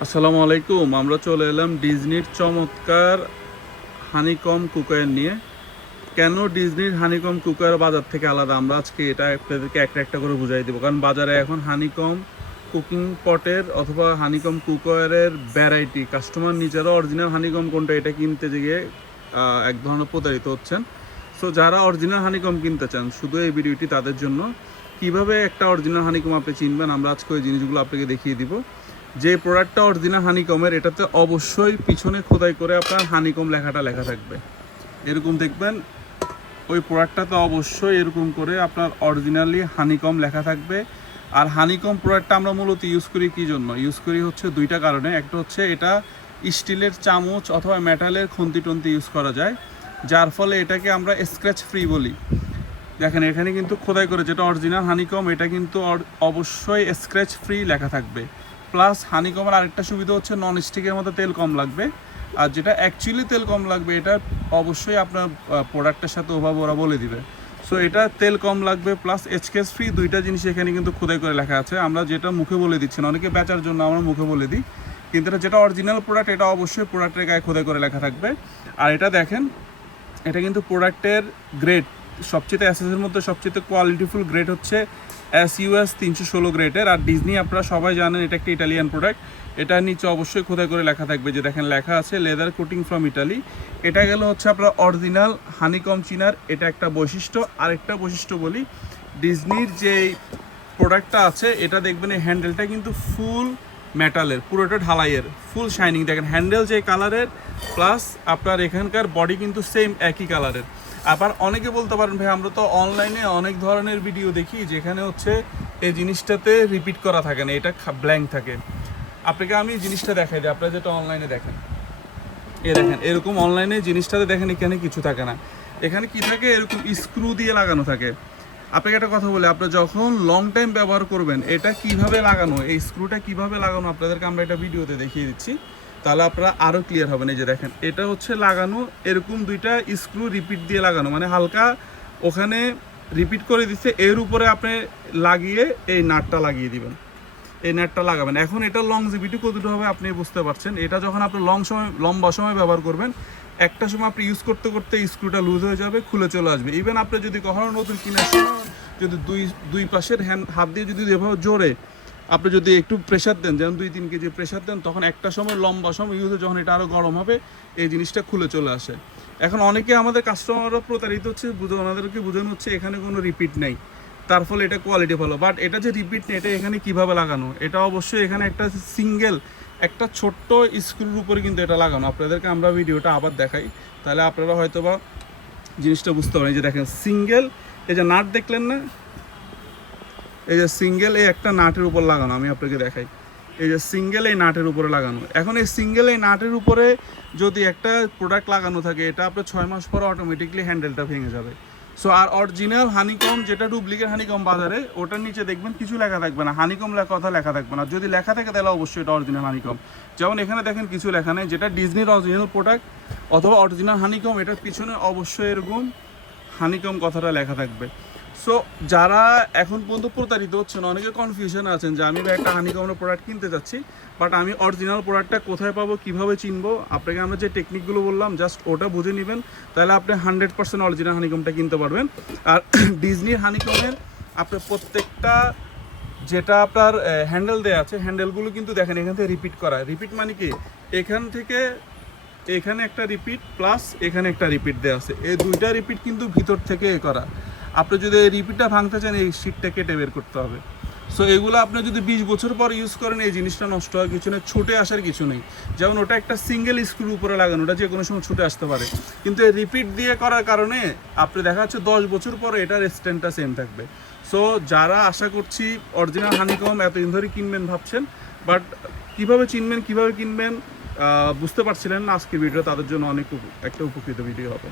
আসসালামু আলাইকুম। আমরা চলে এলাম ডিজনির চমৎকার হানিকম কুকার নিয়ে। কেন ডিজনির হানিকম কুকার বাজার থেকে আলাদা, আমরা আজকে এটা আপনাদেরকে একটা একটা করে বুঝাই দেবো। কারণ বাজারে এখন হানিকম কুকিং পটের অথবা হানিকম কুকারের ভ্যারাইটি, কাস্টমার নিজেরা অরিজিনাল হানিকম কোনটা এটা কিনতে গিয়ে এক ধরনের প্রতারিত হচ্ছেন। সো যারা অরিজিনাল হানিকম কিনতে চান, শুধু এই ভিডিওটি তাদের জন্য। কিভাবে একটা অরিজিনাল হানিকম আপনি চিনবেন, আমরা আজকে ওই জিনিসগুলো আপনাকে দেখিয়ে দিব। যে প্রোডাক্টটা অরিজিনাল হানিকমের, এটাতে অবশ্যই পিছনে খোদাই করে আপনার হানিকম লেখাটা লেখা থাকবে। এরকম দেখবেন ওই প্রোডাক্টটাতে অবশ্যই এরকম করে আপনার অরিজিনালি হানিকম লেখা থাকবে। আর হানিকম প্রোডাক্টটা আমরা মূলত ইউজ করি কী জন্য? ইউজ করি হচ্ছে দুইটা কারণে। একটা হচ্ছে এটা স্টিলের চামচ অথবা মেটালের খুন্তি টন্তি ইউজ করা যায়, যার ফলে এটাকে আমরা স্ক্র্যাচ ফ্রি বলি। দেখেন এখানে কিন্তু খোদাই করে যেটা অরিজিনাল হানিকম, এটা কিন্তু অবশ্যই স্ক্র্যাচ ফ্রি লেখা থাকবে। প্লাস হানিকমের আরেকটা সুবিধা হচ্ছে নন স্টিকের মধ্যে তেল কম লাগবে। আর যেটা অ্যাকচুয়ালি তেল কম লাগবে এটা অবশ্যই আপনার প্রোডাক্টের সাথে ওভাবে ওরা বলে দিবে। সো এটা তেল কম লাগবে প্লাস স্ক্র্যাচ ফ্রি, দুইটা জিনিস এখানে কিন্তু খোদাই করে লেখা আছে। আমরা যেটা মুখে বলে দিচ্ছি না, অনেকে বেচার জন্য আমরা মুখে বলে দিই, কিন্তু এটা যেটা অরিজিনাল প্রোডাক্ট এটা অবশ্যই প্রোডাক্টের গায়ে খোদাই করে লেখা থাকবে। আর এটা দেখেন, এটা কিন্তু প্রোডাক্টের গ্রেড সবচেয়ে এসএসের মধ্যে সবচেয়ে কোয়ালিটিফুল গ্রেড হচ্ছে SUS 316 গ্রেডের। আর ডিজনি আপনারা সবাই জানেন এটা একটা ইটালিয়ান প্রোডাক্ট। এটার নিচে অবশ্যই খোদাই করে লেখা থাকবে, যে দেখেন লেখা আছে লেদার কোটিং ফ্রম ইটালি। এটা গেল হচ্ছে আপনার অরিজিনাল হানিকম চিনার এটা একটা বৈশিষ্ট্য। আরেকটা বৈশিষ্ট্য বলি, ডিজনির যে প্রোডাক্টটা আছে এটা দেখবেন এই হ্যান্ডেলটা কিন্তু ফুল মেটালের, পুরোটা ঢালাইয়ের, ফুল শাইনিং। দেখেন হ্যান্ডেল যে কালারের প্লাস আপনার এখানকার বডি কিন্তু সেম একই কালারের। আবার অনেকে বলতে পারেন ভাই আমরা তো অনলাইনে অনেক ধরনের ভিডিও দেখি যেখানে হচ্ছে এই জিনিসটাতে রিপিট করা থাকে না, এটা ব্ল্যাঙ্ক থাকে। আপনাকে আমি জিনিসটা দেখাই দিই, আপনারা যেটা অনলাইনে দেখেন, দেখেন এরকম অনলাইনে জিনিসটাতে দেখেন এখানে কিছু থাকে না। এখানে কি থাকে, এরকম স্ক্রু দিয়ে লাগানো থাকে। আপনাকে একটা কথা বলি, আপনারা যখন লং টাইম ব্যবহার করবেন এটা কিভাবে লাগানো, এই স্ক্রুটা কিভাবে লাগানো আপনাদেরকে আমরা এটা ভিডিওতে দেখিয়ে দিচ্ছি, তাহলে আপনারা আরও ক্লিয়ার হবেন। এই যে দেখেন এটা হচ্ছে লাগানো, এরকম দুইটা স্ক্রু রিপিট দিয়ে লাগানো, মানে হালকা ওখানে রিপিট করে দিচ্ছে, এর উপরে আপনি লাগিয়ে এই নাটটা লাগিয়ে দিবেন, এই নেটটা লাগাবেন। এখন এটা লংজিভিটি কতটুকু হবে আপনি বুঝতে পারছেন। এটা যখন আপনি লম্বা সময় ব্যবহার করবেন, একটা সময় আপনি ইউজ করতে করতে স্ক্রুটা লুজ হয়ে যাবে, খুলে চলে আসবে। ইভেন আপনি যদি কখনো নতুন কেনার সময় যদি দুই পাশের হাত দিয়ে যদি এভাবে জোরে আপনি যদি একটু প্রেশার দেন, যেমন 2-3 কেজি প্রেশার দেন, তখন একটা সময় লম্বা সময় ইউজে যখন এটা আরও গরম হবে এই জিনিসটা খুলে চলে আসে। এখন অনেকে আমাদের কাস্টমাররা প্রতারিত হচ্ছে, ওনাদেরকে বোঝানো হচ্ছে এখানে কোনো রিপিট নেই, তার ফলে এটা কোয়ালিটি ভালো। বাট এটা যে রিপিট নেই, এটা এখানে কীভাবে লাগানো, এটা অবশ্যই এখানে একটা সিঙ্গেল একটা ছোট্ট স্ক্রুর উপরে কিন্তু এটা লাগানো। আপনাদেরকে আমরা ভিডিওটা আবার দেখাই, তাহলে আপনারা হয়তো বা জিনিসটা বুঝতে পারেন। যে দেখেন সিঙ্গেল, এই যে নাট দেখলেন না, এই যে সিঙ্গেল এই একটা নাটের উপর লাগানো, আমি আপনাকে দেখাই। এই যে সিঙ্গেল এই নাটের উপরে লাগানো। এখন এই সিঙ্গেল এই নাটের উপরে যদি একটা প্রোডাক্ট লাগানো থাকে, এটা আপনার 6 মাস পরে অটোমেটিকলি হ্যান্ডেলটা ভেঙে যাবে। সো আর অরিজিনাল হানিকম যেটা ডুপ্লিকেট হানিকম বাজারে, ওটার নিচে দেখবেন কিছু লেখা থাকবে না, হানিকম কথা লেখা থাকবে না। যদি লেখা থাকে তাহলে অবশ্যই এটা অরিজিনাল হানিকম। যেমন এখানে দেখেন কিছু লেখা নেই, যেটা ডিজনির অরিজিনাল প্রোডাক্ট অথবা অরিজিনাল হানিকম, এটার পিছনে অবশ্যই এরকম হানিকম কথাটা লেখা থাকবে। সো যারা এখন পর্যন্ত প্রতারিত হচ্ছেন, অনেকে কনফিউশন আছেন যে আমি একটা হানিকমের প্রোডাক্ট কিনতে চাচ্ছি, বাট আমি অরিজিনাল প্রোডাক্টটা কোথায় পাবো, কীভাবে চিনবো, আপনাকে আমরা যে টেকনিকগুলো বললাম জাস্ট ওটা বুঝে নেবেন, তাহলে আপনি 100% অরিজিনাল হানিকমটা কিনতে পারবেন। আর ডিজনির হানিকমের আপনার প্রত্যেকটা যেটা আপনার হ্যান্ডেল দেওয়া আছে, হ্যান্ডেলগুলো কিন্তু দেখেন এখান থেকে রিপিট করা। রিপিট মানে কি, এখান থেকে এখানে একটা রিপিট প্লাস এখানে একটা রিপিট দেওয়া আছে, এই দুইটা রিপিট কিন্তু ভিতর থেকে করা। আপনি যদি এই রিপিটটা ভাঙতে চান, এই শিটটা কেটে বের করতে হবে। সো এগুলো আপনি যদি 20 বছর পর ইউজ করেন, এই জিনিসটা নষ্ট হওয়ার কিছু নেই, ছুটে আসার কিছু নেই। যেমন ওটা একটা সিঙ্গেল স্ক্রু উপরে লাগানো, ওটা যে কোনো সময় ছুটে আসতে পারে, কিন্তু এই রিপিট দিয়ে করার কারণে আপনি দেখা যাচ্ছে 10 বছর পরে এটার স্ট্যান্ডটা সেম থাকবে। সো যারা আশা করছি অরিজিনাল হানিকম এতদিন ধরে কিনবেন ভাবছেন, বাট কীভাবে চিনবেন কীভাবে কিনবেন বুঝতে পারছিলেন না আজকের ভিডিও, তাদের জন্য অনেক একটা উপকৃত ভিডিও হবে।